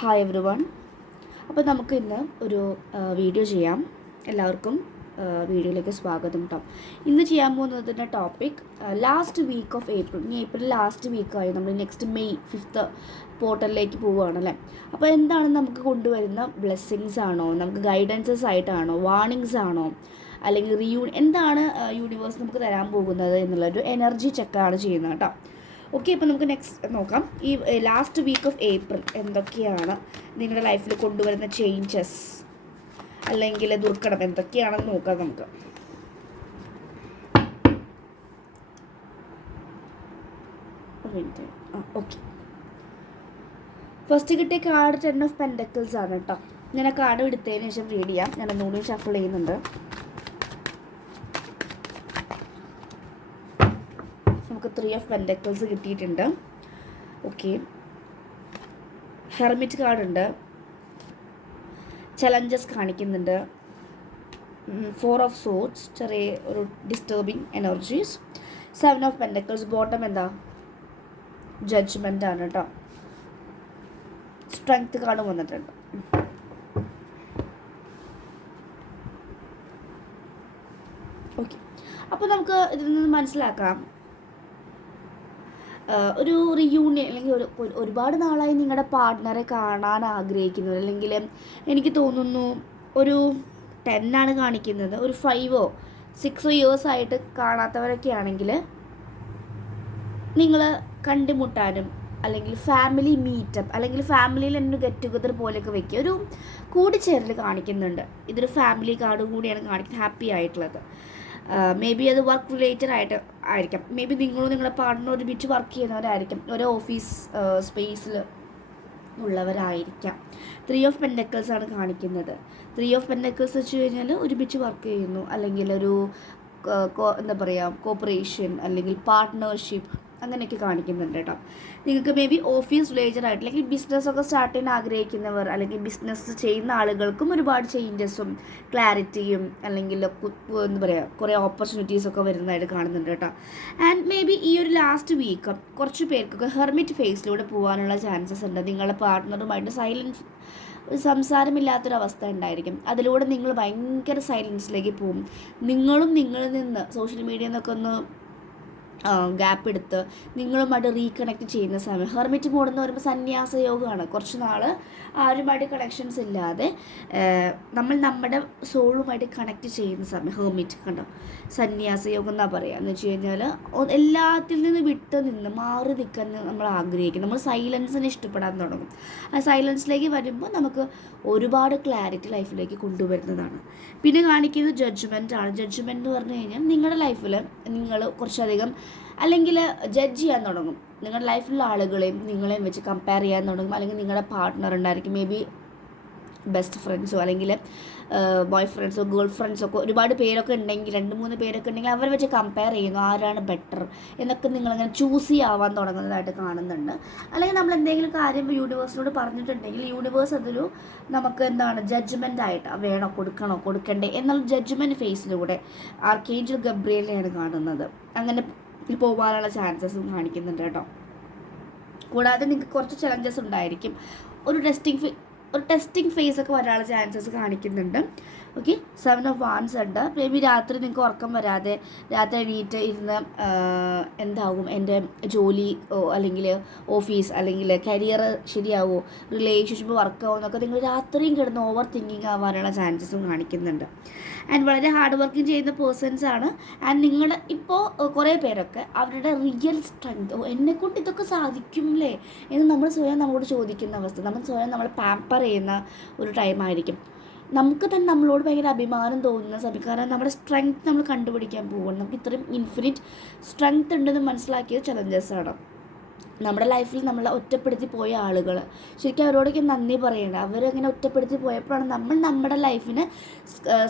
Hi every one അപ്പോൾ നമുക്ക് ഇന്ന് ഒരു വീഡിയോ ചെയ്യാം. എല്ലാവർക്കും വീഡിയോയിലേക്ക് സ്വാഗതം കേട്ടോ ഇന്ന് ചെയ്യാൻ പോകുന്നതിന്റെ topic last week of April ഇനി ഏപ്രിൽ ലാസ്റ്റ് വീക്കായി നമ്മൾ നെക്സ്റ്റ് മെയ് ഫിഫ്ത്ത് പോർട്ടലിലേക്ക് പോവുകയാണല്ലേ അപ്പോൾ എന്താണ് നമുക്ക് കൊണ്ടുവരുന്ന ബ്ലെസ്സിങ്സ് ആണോ? നമുക്ക് ഗൈഡൻസസ് ആയിട്ടാണോ? വാർണിങ്സ് ആണോ? അല്ലെങ്കിൽ റിയൂ എന്താണ് യൂണിവേഴ്സ് നമുക്ക് തരാൻ പോകുന്നത് എന്നുള്ളൊരു എനർജി ചെക്കാണ് ചെയ്യുന്നത് കേട്ടോ ഓക്കെ അപ്പോൾ നമുക്ക് നെക്സ്റ്റ് നോക്കാം. ഈ ലാസ്റ്റ് വീക്ക് ഓഫ് ഏപ്രിൽ എന്തൊക്കെയാണ് നിങ്ങളുടെ ലൈഫിൽ കൊണ്ടുവരുന്ന ചേഞ്ചസ് അല്ലെങ്കിൽ ദുർഘടം എന്തൊക്കെയാണെന്ന് നോക്കാം നമുക്ക്. ഓക്കെ ഫസ്റ്റ് കിട്ടിയ കാർഡ് ടെൻ ഓഫ് പെൻഡക്കിൾസ് ആണ് കേട്ടോ ഞാൻ ആ കാർഡ് എടുത്തതിന് ശേഷം റീഡ് ചെയ്യാം. ഞാൻ ഒന്നുകൂടി ഷഫിൾ ചെയ്യുന്നുണ്ട് നമുക്ക് ത്രീ ഓഫ് പെൻഡക്കിൾസ് കിട്ടിയിട്ടുണ്ട്. ഓക്കെ ഹെർമിറ്റ് കാർഡുണ്ട് ചലഞ്ചസ് കാണിക്കുന്നുണ്ട്. ഫോർ ഓഫ് സോട്സ് ചെറിയ ഒരു disturbing energies seven of pentacles bottom എന്താ? ജഡ്ജ്മെന്റ് ആണ് കേട്ടോ സ്ട്രെങ്ത് കാർഡ് വന്നിട്ടുണ്ട്. ഓക്കെ അപ്പോൾ നമുക്ക് ഇതിൽ നിന്ന് മനസ്സിലാക്കാം. ഒരു റിയൂണിയൻ അല്ലെങ്കിൽ ഒരു ഒരു- ഒരുപാട് നാളായി നിങ്ങളുടെ പാർട്ട്ണറെ കാണാൻ ആഗ്രഹിക്കുന്നത് അല്ലെങ്കിൽ എനിക്ക് തോന്നുന്നു ഒരു ടെന്നാണ് കാണിക്കുന്നത്. ഒരു ഫൈവോ സിക്സോ ഇയേഴ്സ് ആയിട്ട് കാണാത്തവരൊക്കെ ആണെങ്കിൽ നിങ്ങൾ കണ്ടുമുട്ടാനും അല്ലെങ്കിൽ ഫാമിലി മീറ്റപ്പ് അല്ലെങ്കിൽ ഫാമിലിയിൽ എന്നൊരു ഗെറ്റ് ടുഗദർ പോലെയൊക്കെ വെക്കുക. ഒരു കൂടിച്ചേരൽ കാണിക്കുന്നുണ്ട്. ഇതൊരു ഫാമിലി കാർഡ് കൂടിയാണ് കാണിക്കുന്നത്. ഹാപ്പി ആയിട്ടുള്ളത്. മേ ബി അത് വർക്ക് റിലേറ്റഡ് ആയിട്ട് ആയിരിക്കാം. മേ ബി നിങ്ങളും നിങ്ങളുടെ പാർട്ട്ണർ ഒരുമിച്ച് വർക്ക് ചെയ്യുന്നവരായിരിക്കും. ഒരു ഓഫീസ് സ്പേസിൽ ഉള്ളവരായിരിക്കാം. ത്രീ ഓഫ് പെൻഡക്കിൾസ് ആണ് കാണിക്കുന്നത്. ത്രീ ഓഫ് പെൻഡക്കിൾസ് വെച്ച് കഴിഞ്ഞാൽ ഒരുമിച്ച് വർക്ക് ചെയ്യുന്നു. അല്ലെങ്കിൽ ഒരു എന്താ പറയുക കോപ്പറേഷൻ അല്ലെങ്കിൽ പാർട്ട്ണർഷിപ്പ് അങ്ങനെയൊക്കെ കാണിക്കുന്നുണ്ട് കേട്ടോ. നിങ്ങൾക്ക് മേ ബി ഓഫീസ് റിലേറ്റഡ് ആയിട്ട് അല്ലെങ്കിൽ ബിസിനസ് ഒക്കെ സ്റ്റാർട്ട് ചെയ്യാൻ ആഗ്രഹിക്കുന്നവർ അല്ലെങ്കിൽ ബിസിനസ് ചെയ്യുന്ന ആളുകൾക്കും ഒരുപാട് ചേഞ്ചസും ക്ലാരിറ്റിയും അല്ലെങ്കിൽ എന്താ പറയുക കുറേ ഓപ്പർച്യൂണിറ്റീസ് ഒക്കെ വരുന്നതായിട്ട് കാണുന്നുണ്ട് കേട്ടോ. ആൻഡ് മേ ബി ഈ ഒരു ലാസ്റ്റ് വീക്ക് കുറച്ച് പേർക്കൊക്കെ ഹെർമിറ്റ് ഫേസിലൂടെ പോകാനുള്ള ചാൻസസ് ഉണ്ട്. നിങ്ങളുടെ പാർട്ട്ണറുമായിട്ട് സൈലൻസ് സംസാരമില്ലാത്തൊരവസ്ഥ ഉണ്ടായിരിക്കും. അതിലൂടെ നിങ്ങൾ ഭയങ്കര സൈലൻസിലേക്ക് പോകും. നിങ്ങളും നിങ്ങളിൽ നിന്ന് സോഷ്യൽ മീഡിയയിൽ നിന്നൊക്കെ ഒന്ന് ഗ്യാപ്പ് എടുത്ത് നിങ്ങളുമായിട്ട് റീകണക്ട് ചെയ്യുന്ന സമയം. ഹെർമിറ്റ് മോഡ് എന്ന് പറയുമ്പോൾ സന്യാസ യോഗമാണ് കുറച്ച് നാൾ ആരുമായിട്ട് കണക്ഷൻസ് ഇല്ലാതെ നമ്മൾ നമ്മുടെ സോളുമായിട്ട് കണക്ട് ചെയ്യുന്ന സമയം. ഹെർമിറ്റ് കണ്ടോ? സന്യാസ യോഗം എന്നാ പറയുക എന്ന് വെച്ച് കഴിഞ്ഞാൽ എല്ലാത്തിൽ നിന്ന് വിട്ട് നിന്ന് മാറി നിൽക്കാൻ നമ്മൾ ആഗ്രഹിക്കും. നമ്മൾ സൈലൻസിനെ ഇഷ്ടപ്പെടാൻ തുടങ്ങും. ആ സൈലൻസിലേക്ക് വരുമ്പോൾ നമുക്ക് ഒരുപാട് ക്ലാരിറ്റി ലൈഫിലേക്ക് കൊണ്ടുവരുന്നതാണ്. പിന്നെ കാണിക്കുന്നത് ജഡ്ജ്മെന്റ് ആണ്. ജഡ്ജ്മെന്റ് എന്ന് പറഞ്ഞു കഴിഞ്ഞാൽ നിങ്ങളുടെ ലൈഫിൽ നിങ്ങൾ കുറച്ചധികം അല്ലെങ്കിൽ ജഡ്ജ് ചെയ്യാൻ തുടങ്ങും. നിങ്ങളുടെ ലൈഫിലുള്ള ആളുകളെയും നിങ്ങളെയും വെച്ച് കമ്പയർ ചെയ്യാൻ തുടങ്ങും. അല്ലെങ്കിൽ നിങ്ങളുടെ പാർട്ട്ണർ ഉണ്ടായിരിക്കും. മേ ബി ബെസ്റ്റ് ഫ്രണ്ട്സോ അല്ലെങ്കിൽ ബോയ് ഫ്രണ്ട്സോ ഗേൾ ഫ്രണ്ട്സോ ഒക്കെ ഒരുപാട് പേരൊക്കെ ഉണ്ടെങ്കിൽ രണ്ട് മൂന്ന് പേരൊക്കെ ഉണ്ടെങ്കിൽ അവരെ വെച്ച് കമ്പയർ ചെയ്യുന്നു. ആരാണ് ബെറ്റർ എന്നൊക്കെ നിങ്ങളിങ്ങനെ ചൂസ് ആവാൻ തുടങ്ങുന്നതായിട്ട് കാണുന്നുണ്ട്. അല്ലെങ്കിൽ നമ്മൾ എന്തെങ്കിലും കാര്യം യൂണിവേഴ്സിനോട് പറഞ്ഞിട്ടുണ്ടെങ്കിൽ യൂണിവേഴ്സ് അതൊരു നമുക്ക് എന്താണ് ജഡ്ജ്മെന്റ് ആയിട്ട് വേണോ കൊടുക്കണോ കൊടുക്കണ്ടേ എന്നുള്ള ജഡ്ജ്മെന്റ് ഫേസിലൂടെ ആർക്കേഞ്ചൽ ഗബ്രിയലിനെയാണ് കാണുന്നത്. അങ്ങനെ പോകാനുള്ള ചാൻസസും കാണിക്കുന്നുണ്ട് കേട്ടോ. കൂടാതെ നിങ്ങൾക്ക് കുറച്ച് ചലഞ്ചസ് ഉണ്ടായിരിക്കും. ഒരു ടെസ്റ്റിംഗ് ഒരു ടെസ്റ്റിംഗ് ഫേസ് ഒക്കെ വരാനുള്ള ചാൻസസ് കാണിക്കുന്നുണ്ട്. ഓക്കെ സെവൻ ഓഫ് വാൻസ് ഉണ്ട്. മേ ബി രാത്രി നിങ്ങൾക്ക് ഉറക്കം വരാതെ രാത്രി എണീറ്റ് ഇരുന്ന് എന്താകും എന്റെ ജോലി അല്ലെങ്കിൽ ഓഫീസ് അല്ലെങ്കിൽ കരിയർ ശരിയാവോ? റിലേഷൻഷിപ്പ് വർക്കാവോ എന്നൊക്കെ നിങ്ങൾ രാത്രിയും കിടന്ന് ഓവർ തിങ്കിങ് ആവാനുള്ള ചാൻസസും കാണിക്കുന്നുണ്ട്. ആൻഡ് വളരെ ഹാർഡ് വർക്കിംഗ് ചെയ്യുന്ന പേഴ്സൺസ് ആണ്. ആൻഡ് നിങ്ങൾ ഇപ്പോൾ കുറേ പേരൊക്കെ അവരുടെ റിയൽ സ്ട്രെങ്ത് ഓ എന്നെക്കൊണ്ട് ഇതൊക്കെ സാധിക്കും എന്ന് നമ്മൾ സ്വയം നമ്മളോട് ചോദിക്കുന്ന അവസ്ഥ. നമ്മൾ സ്വയം നമ്മൾ പാമ്പർ ചെയ്യുന്ന ഒരു ടൈമായിരിക്കും നമുക്ക് തന്നെ നമ്മളോട് ഭയങ്കര അഭിമാനം തോന്നുന്ന സമയം. കാരണം നമ്മുടെ സ്ട്രെങ്ത് നമ്മൾ കണ്ടുപിടിക്കാൻ പോവുകയാണ് നമുക്ക് ഇത്രയും ഇൻഫിനിറ്റ് സ്ട്രെങ്ത് ഉണ്ടെന്ന് മനസ്സിലാക്കിയ ചലഞ്ചസ് ആണ്. നമ്മുടെ ലൈഫിൽ നമ്മളെ ഒറ്റപ്പെടുത്തി പോയ ആളുകൾ ശരിക്കും അവരോടൊക്കെ നന്ദി പറയണം അവരങ്ങനെ ഒറ്റപ്പെടുത്തി പോയപ്പോഴാണ് നമ്മൾ നമ്മുടെ ലൈഫിന്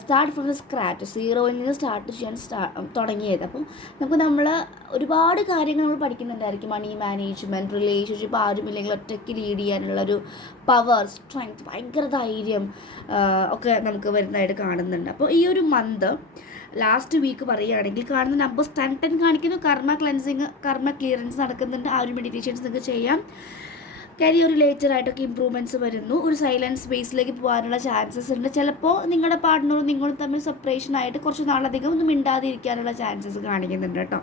സ്റ്റാർട്ട് ഫ്രം ദ സ്ക്രാച്ച് സീറോയിൽ നിന്ന് സ്റ്റാർട്ട് ചെയ്യാൻ സ്റ്റാ തുടങ്ങിയത്. അപ്പം നമുക്ക് നമ്മൾ ഒരുപാട് കാര്യങ്ങൾ നമ്മൾ പഠിക്കുന്നുണ്ടായിരിക്കും. മണി മാനേജ്മെന്റ് റിലേഷൻഷിപ്പ് ആരുമില്ലെങ്കിൽ ഒറ്റയ്ക്ക് ലീഡ് ചെയ്യാനുള്ളൊരു പവർ സ്ട്രെങ്ത് ഭയങ്കര ധൈര്യം ഒക്കെ നമുക്ക് വരുന്നതായിട്ട് കാണുന്നുണ്ട്. അപ്പോൾ ഈ ഒരു മന്ത് ലാസ്റ്റ് വീക്ക് പറയുകയാണെങ്കിൽ കാണുന്ന നമ്പർ ടെൻ ടെൻ കാണിക്കുന്നു. കർമ്മ ക്ലൻസിങ് കർമ്മ ക്ലിയറൻസ് നടക്കുന്നുണ്ട്. ആ ഒരു മെഡിറ്റേഷൻസ് നിങ്ങൾക്ക് ചെയ്യാം. കരിയർ റിലേറ്റഡ് ആയിട്ടൊക്കെ ഇമ്പ്രൂവ്മെന്റ്സ് വരുന്നു. ഒരു സൈലൻസ് സ്പേസിലേക്ക് പോകാനുള്ള ചാൻസസ് ഉണ്ട്. ചിലപ്പോൾ നിങ്ങളുടെ പാർട്ട്ണറും നിങ്ങളും തമ്മിൽ സെപ്പറേഷൻ ആയിട്ട് കുറച്ച് നാളധികം ഒന്നും മിണ്ടാതിരിക്കാനുള്ള ചാൻസസ് കാണിക്കുന്നുണ്ട് കേട്ടോ.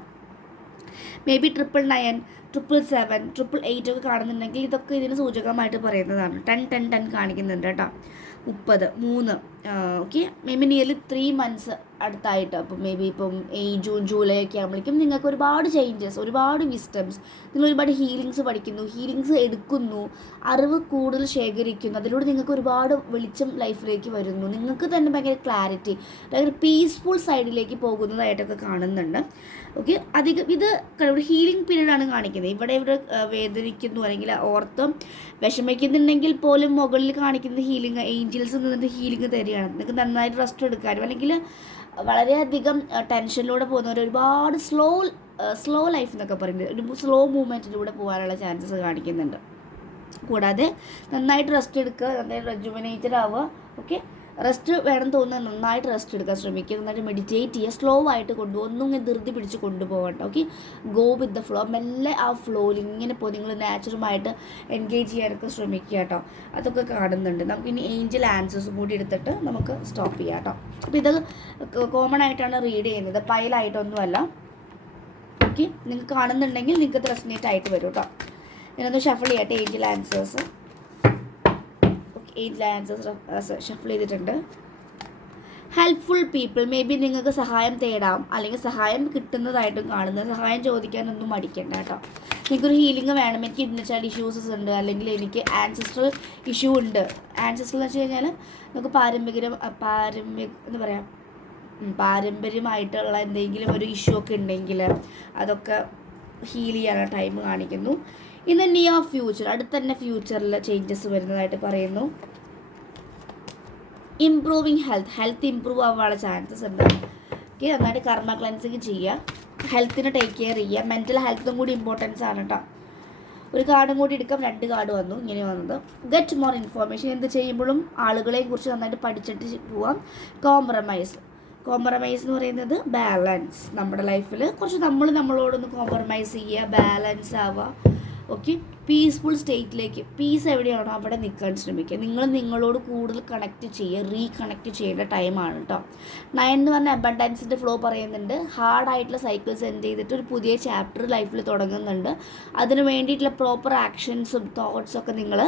Maybe triple nine triple seven triple eight ഒക്കെ കാണുന്നുണ്ടെങ്കിൽ ഇതൊക്കെ ഇതിന് സൂചകമായിട്ട് പറയുന്നതാണ്. ടെൻ ടെൻ ടെൻ കാണിക്കുന്നുണ്ട് കേട്ടോ. മുപ്പത് മൂന്ന് okay maybe nearly three months അടുത്തായിട്ട്. അപ്പം മേ ബി ഇപ്പം ഈ ജൂൺ ജൂലൈ ഒക്കെ ആകുമ്പോഴേക്കും നിങ്ങൾക്ക് ഒരുപാട് ചേഞ്ചസ് ഒരുപാട് വിസ്റ്റംസ് നിങ്ങൾ ഒരുപാട് ഹീലിങ്സ് പഠിക്കുന്നു ഹീലിങ്സ് എടുക്കുന്നു അറിവ് കൂടുതൽ ശേഖരിക്കുന്നു. അതിലൂടെ നിങ്ങൾക്ക് ഒരുപാട് വെളിച്ചം ലൈഫിലേക്ക് വരുന്നു. നിങ്ങൾക്ക് തന്നെ ഭയങ്കര ക്ലാരിറ്റി ഭയങ്കര പീസ്ഫുൾ സൈഡിലേക്ക് പോകുന്നതായിട്ടൊക്കെ കാണുന്നുണ്ട്. ഓക്കെ അധികം ഇത് ഹീലിംഗ് പീരീഡാണ് കാണിക്കുന്നത്. ഇവിടെ ഇവിടെ ഇവർ വേദനിക്കുന്നു അല്ലെങ്കിൽ ഓർത്തും വിഷമിക്കുന്നുണ്ടെങ്കിൽ പോലും മുകളിൽ കാണിക്കുന്ന ഹീലിംഗ് ഏഞ്ചൽസ് നിന്നിട്ട് ഹീലിംഗ് തരികയാണ്. നിങ്ങൾക്ക് നന്നായിട്ട് റെസ്റ്റ് എടുക്കാനും അല്ലെങ്കിൽ വളരെയധികം ടെൻഷനിലൂടെ പോകുന്നവർ ഒരുപാട് സ്ലോ സ്ലോ ലൈഫ് എന്നൊക്കെ പറയുന്നത് ഒരു സ്ലോ മൂവ്മെന്റിലൂടെ പോകാനുള്ള ചാൻസസ് കാണിക്കുന്നുണ്ട്. കൂടാതെ നന്നായിട്ട് റെസ്റ്റ് എടുക്കുക നന്നായിട്ട് റെജുമിനേറ്റഡ് ആവുക ഓക്കെ റെസ്റ്റ് വേണം തോന്നുന്നത് നന്നായിട്ട് റെസ്റ്റ് എടുക്കാൻ ശ്രമിക്കുക. നന്നായിട്ട് മെഡിറ്റേറ്റ് ചെയ്യുക. സ്ലോ ആയിട്ട് കൊണ്ടുപോകും ഒന്നും ഇങ്ങനെ ധൃതി പിടിച്ച് കൊണ്ടുപോകണ്ട. Okay go with the flow മെല്ലെ ആ ഫ്ലോയിൽ ഇങ്ങനെ പോയി നിങ്ങൾ നാച്ചുറുമായിട്ട് എൻഗേജ് ചെയ്യാനൊക്കെ ശ്രമിക്കുക കേട്ടോ. അതൊക്കെ കാണുന്നുണ്ട്. നമുക്ക് ഇനി ഏഞ്ചൽ ആൻസേഴ്സും കൂടി എടുത്തിട്ട് നമുക്ക് സ്റ്റോപ്പ് ചെയ്യാം കേട്ടോ. അപ്പോൾ ഇത് കോമൺ ആയിട്ടാണ് റീഡ് ചെയ്യുന്നത്. പൈലായിട്ടൊന്നുമല്ല ഓക്കെ നിങ്ങൾക്ക് കാണുന്നുണ്ടെങ്കിൽ നിങ്ങൾക്ക് റെസിനേറ്റ് ആയിട്ട് വരും കേട്ടോ. ഞാനൊന്ന് ഷഫിൾ ചെയ്യട്ടെ angel answers angel answers shuffle ചെയ്തിട്ടുണ്ട്. ഹെൽപ്ഫുൾ പീപ്പിൾ മേ ബി നിങ്ങൾക്ക് സഹായം തേടാം. അല്ലെങ്കിൽ സഹായം കിട്ടുന്നതായിട്ടും കാണുന്നത് സഹായം ചോദിക്കാനൊന്നും മടിക്കണ്ട കേട്ടോ. എനിക്കൊരു ഹീലിംഗ് വേണം. എനിക്ക് ഇന്നച്ചാൽ ഇഷ്യൂസസ് ഉണ്ട്. അല്ലെങ്കിൽ എനിക്ക് ആൻസിസ്ട്രൽ ഇഷ്യൂ ഉണ്ട്. ആൻസിസ്ട്രൽ എന്ന് വെച്ച് കഴിഞ്ഞാൽ നമുക്ക് പാരമ്പര്യം പാരമ്പര്യ എന്താ പറയുക ഉം, പാരമ്പര്യമായിട്ടുള്ള എന്തെങ്കിലും ഒരു ഇഷ്യൂ ഒക്കെ ഉണ്ടെങ്കിൽ അതൊക്കെ ഹീൽ ചെയ്യാനുള്ള ടൈം കാണിക്കുന്നു. ഇന്ന് നിയർ ഫ്യൂച്ചർ അടുത്ത തന്നെ ഫ്യൂച്ചറിൽ ചേഞ്ചസ് വരുന്നതായിട്ട് പറയുന്നു. ഇംപ്രൂവിങ് ഹെൽത്ത് ഹെൽത്ത് ഇമ്പ്രൂവ് ആവാനുള്ള ചാൻസസ് ഉണ്ട്. ഓക്കെ നന്നായിട്ട് കർമ്മ ക്ലൻസിങ് ചെയ്യുക. ഹെൽത്തിന് ടേക്ക് കെയർ ചെയ്യുക. മെന്റൽ ഹെൽത്തും കൂടി ഇമ്പോർട്ടൻസ് ആണ് കേട്ടോ ഒരു കാർഡും കൂടി എടുക്കാം. രണ്ട് കാർഡ് വന്നു. ഇങ്ങനെ വന്നത്. ഗെറ്റ് മോർ ഇൻഫോർമേഷൻ എന്ത് ചെയ്യുമ്പോഴും ആളുകളെ കുറിച്ച് നന്നായിട്ട് പഠിച്ചിട്ട് പോവാം. കോംപ്രമൈസ് കോംപ്രമൈസ് എന്ന് പറയുന്നത് ബാലൻസ് നമ്മുടെ ലൈഫിൽ കുറച്ച് നമ്മൾ നമ്മളോടൊന്ന് കോംപ്രമൈസ് ചെയ്യുക. ബാലൻസ് ആവുക. ഓക്കെ പീസ്ഫുൾ സ്റ്റേറ്റിലേക്ക് പീസ് എവിടെയാണോ അവിടെ നിൽക്കാൻ ശ്രമിക്കുക. നിങ്ങൾ നിങ്ങളോട് കൂടുതൽ കണക്ട് ചെയ്യുക റീകണക്ട് ചെയ്യേണ്ട ടൈമാണ് കേട്ടോ നയൻ എന്ന് പറഞ്ഞ അബണ്ടൻസിന്റെ ഫ്ലോ പറയുന്നുണ്ട്. ഹാർഡായിട്ടുള്ള സൈക്കിൾസ് എൻഡ് ചെയ്തിട്ട് ഒരു പുതിയ ചാപ്റ്റർ ലൈഫിൽ തുടങ്ങുന്നുണ്ട്. അതിന് വേണ്ടിയിട്ടുള്ള പ്രോപ്പർ ആക്ഷൻസും തോട്ട്സും ഒക്കെ നിങ്ങൾ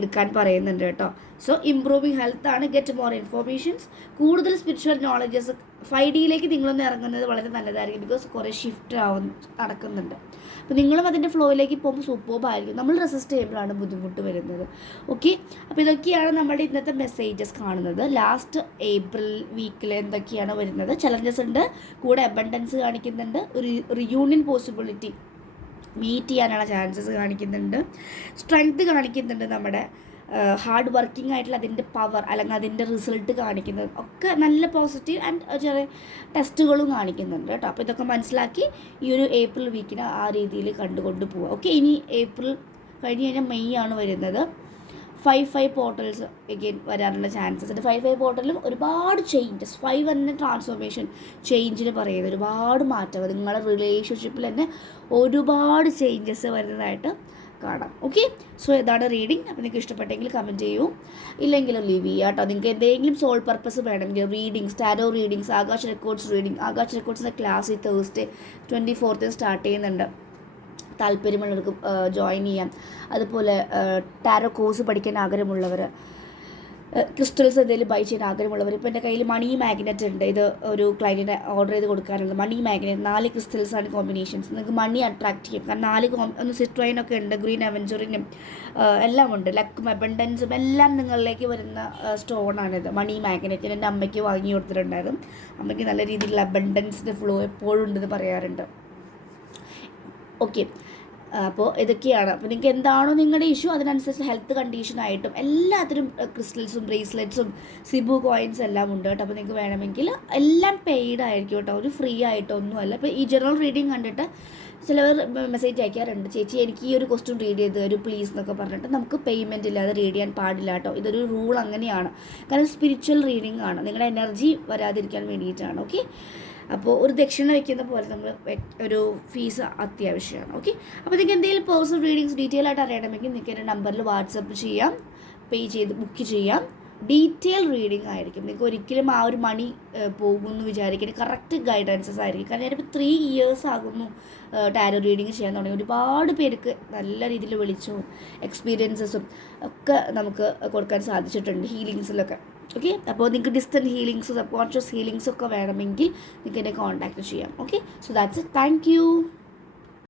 എടുക്കാൻ പറയുന്നുണ്ട് കേട്ടോ. സോ ഇംപ്രൂവിങ് ഹെൽത്ത് ആണ് ഗെറ്റ് മോർ ഇൻഫോർമേഷൻസ് കൂടുതൽ സ്പിരിച്വൽ നോളജസ് ഫൈവ് ഡിയിലേക്ക് നിങ്ങളൊന്ന് ഇറങ്ങുന്നത് വളരെ നല്ലതായിരിക്കും ബിക്കോസ് കുറേ ഷിഫ്റ്റ് ആവും നടക്കുന്നുണ്ട്. അപ്പോൾ നിങ്ങളും അതിന്റെ ഫ്ലോയിലേക്ക് പോകുമ്പോൾ സൂപ്പർബായിരിക്കും നമ്മൾ റെസിസ്റ്റ് ചെയ്യുമ്പോഴാണ് ബുദ്ധിമുട്ട് വരുന്നത്. ഓക്കെ അപ്പോൾ ഇതൊക്കെയാണ് നമ്മുടെ ഇന്നത്തെ മെസ്സേജസ് കാണുന്നത്. ലാസ്റ്റ് ഏപ്രിൽ വീക്കിൽ എന്തൊക്കെയാണ് വരുന്നത്? ചലഞ്ചസ് ഉണ്ട്. കൂടെ അബണ്ടൻസ് കാണിക്കുന്നുണ്ട്. ഒരു റിയൂണിയൻ പോസിബിലിറ്റി മീറ്റ് ചെയ്യാനുള്ള ചാൻസസ് കാണിക്കുന്നുണ്ട്. സ്ട്രെങ്ത് കാണിക്കുന്നുണ്ട് നമ്മുടെ ഹാർഡ് വർക്കിംഗ് ആയിട്ടുള്ള അതിന്റെ പവർ അല്ലെങ്കിൽ അതിന്റെ റിസൾട്ട് കാണിക്കുന്നത് ഒക്കെ നല്ല പോസിറ്റീവ് ആൻഡ് ചെറിയ ടെസ്റ്റുകളും കാണിക്കുന്നുണ്ട് കേട്ടോ. അപ്പോൾ ഇതൊക്കെ മനസ്സിലാക്കി ഈ ഒരു ഏപ്രിൽ വീക്കിന് ആ രീതിയിൽ കണ്ടുകൊണ്ട് പോവുക ഓക്കെ ഇനി ഏപ്രിൽ കഴിഞ്ഞ് കഴിഞ്ഞാൽ മെയ് ആണ് വരുന്നത്. ഫൈവ് ഫൈവ് പോർട്ടൽസ് എഗെയിൻ വരാനുള്ള ചാൻസസ് ഉണ്ട്. ഫൈവ് ഫൈവ് പോർട്ടലിലും ഒരുപാട് ചേഞ്ചസ് ഫൈവ് തന്നെ ട്രാൻസ്ഫോർമേഷൻ ചേഞ്ചിന് പറയുന്നത് ഒരുപാട് മാറ്റം നിങ്ങളുടെ റിലേഷൻഷിപ്പിൽ തന്നെ ഒരുപാട് ചേഞ്ചസ് വരുന്നതായിട്ട് കാണാം. ഓക്കെ സോ ഇതാണ് റീഡിങ് അപ്പോൾ നിങ്ങൾക്ക് ഇഷ്ടപ്പെട്ടെങ്കിൽ കമന്റ് ചെയ്യൂ. ഇല്ലെങ്കിലും ലീവ് ചെയ്യുക കേട്ടോ. നിങ്ങൾക്ക് എന്തെങ്കിലും സോൾ പർപ്പസ് വേണമെങ്കിൽ reading സ്റ്റാരോ readings Akash records reading Akash റെക്കോർഡ്സിന്റെ class ഈ തേഴ്സ്ഡേ ട്വന്റി ഫോർത്തിന് സ്റ്റാർട്ട് ചെയ്യുന്നുണ്ട്. താല്പര്യമുള്ളവർക്ക് ജോയിൻ ചെയ്യാം. അതുപോലെ ടാരോ കോഴ്സ് പഠിക്കാൻ ആഗ്രഹമുള്ളവർ ക്രിസ്റ്റൽസ് എന്തെങ്കിലും ബൈ ചെയ്യാൻ ആഗ്രഹമുള്ളവർ ഇപ്പോൾ എന്റെ കയ്യിൽ മണി മാഗ്നറ്റ് ഉണ്ട്. ഇത് ഒരു ക്ലയന്റിന് ഓർഡർ ചെയ്ത് കൊടുക്കാനുള്ള മണി മാഗ്നറ്റ് നാല് ക്രിസ്റ്റൽസ് ആണ് കോമ്പിനേഷൻസ് നിങ്ങൾക്ക് മണി അട്രാക്ട് ചെയ്യും. കാരണം നാല് കോം ഒന്ന് സിട്രോയിൻ ഒക്കെ ഉണ്ട് ഗ്രീൻ അവഞ്ചറിനും എല്ലാം ഉണ്ട്. ലക്കും അബണ്ടൻസും എല്ലാം നിങ്ങളിലേക്ക് വരുന്ന സ്റ്റോണാണിത് മണി മാഗ്നറ്റ് എന്റെ അമ്മയ്ക്ക് വാങ്ങി കൊടുത്തിട്ടുണ്ടായിരുന്നു. അമ്മയ്ക്ക് നല്ല രീതിയിലുള്ള അബണ്ടൻസിന്റെ ഫ്ലോ എപ്പോഴും ഉണ്ടെന്ന് പറയാറുണ്ട്. ഓക്കെ അപ്പോൾ ഇതൊക്കെയാണ്. അപ്പോൾ നിങ്ങൾക്ക് എന്താണോ നിങ്ങളുടെ ഇഷ്യൂ അതിനനുസരിച്ച് ഹെൽത്ത് കണ്ടീഷനായിട്ടും എല്ലാത്തിനും ക്രിസ്റ്റൽസും ബ്രേസ്ലെറ്റ്സും സിബു കോയിൻസ് എല്ലാം ഉണ്ട് കേട്ടോ. അപ്പോൾ നിങ്ങൾക്ക് വേണമെങ്കിൽ എല്ലാം പെയ്ഡ് ആയിരിക്കും കേട്ടോ. ഒരു ഫ്രീ ആയിട്ടൊന്നുമല്ല അപ്പോൾ ഈ ജനറൽ റീഡിങ് കണ്ടിട്ട് ചിലവർ മെസ്സേജ് അയക്കാറുണ്ട്. ചേച്ചി എനിക്ക് ഈ ഒരു ക്വസ്റ്റ്യൻ റീഡ് ചെയ്ത് ഒരു പ്ലീസ് എന്നൊക്കെ പറഞ്ഞിട്ട് നമുക്ക് പേയ്മെന്റ് ഇല്ലാതെ റീഡ് ചെയ്യാൻ പാടില്ല കേട്ടോ. ഇതൊരു റൂൾ അങ്ങനെയാണ്. കാരണം സ്പിരിച്വൽ റീഡിംഗ് ആണ്. നിങ്ങളുടെ എനർജി വരാതിരിക്കാൻ വേണ്ടിയിട്ടാണ്. ഓക്കെ അപ്പോൾ ഒരു ദക്ഷിണ വയ്ക്കുന്ന പോലെ നമ്മൾ ഒരു ഫീസ് അത്യാവശ്യമാണ്. ഓക്കെ അപ്പോൾ നിങ്ങൾക്ക് എന്തെങ്കിലും പേഴ്സണൽ റീഡിങ്സ് ഡീറ്റെയിൽ ആയിട്ട് അറിയണമെങ്കിൽ നിങ്ങൾക്ക് എന്റെ നമ്പറിൽ വാട്സപ്പ് ചെയ്യാം പേ ചെയ്ത് ബുക്ക് ചെയ്യാം. ഡീറ്റെയിൽ റീഡിംഗ് ആയിരിക്കും. നിങ്ങൾക്ക് ഒരിക്കലും ആ ഒരു മണി പോകുമെന്ന് വിചാരിക്കരുത്. കറക്റ്റ് ഗൈഡൻസസ് ആയിരിക്കും. കാരണം ഞാനിപ്പോൾ ത്രീ ഇയേഴ്സ് ആകുന്നു ടാരോ റീഡിങ് ചെയ്യാൻ തുടങ്ങി. ഒരുപാട് പേർക്ക് നല്ല രീതിയിൽ വിളിച്ചും എക്സ്പീരിയൻസസും ഒക്കെ നമുക്ക് കൊടുക്കാൻ സാധിച്ചിട്ടുണ്ട് ഹീലിങ്സിലൊക്കെ ഓക്കെ അപ്പോൾ നിങ്ങൾക്ക് distant healings subconscious healings ഒക്കെ വേണമെങ്കിൽ നിങ്ങൾക്ക് എന്നെ കോൺടാക്ട് ചെയ്യാം okay so that's thank you